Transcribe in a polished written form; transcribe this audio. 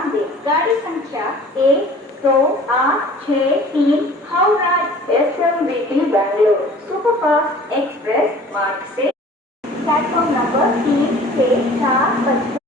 ध्यान दें। गाड़ी संख्या 1, 2, 8, 6, 3 Howrah SMVT Bangalore superfast express मार्ग से प्लेटफॉर्म नंबर 3, 6, 4, 5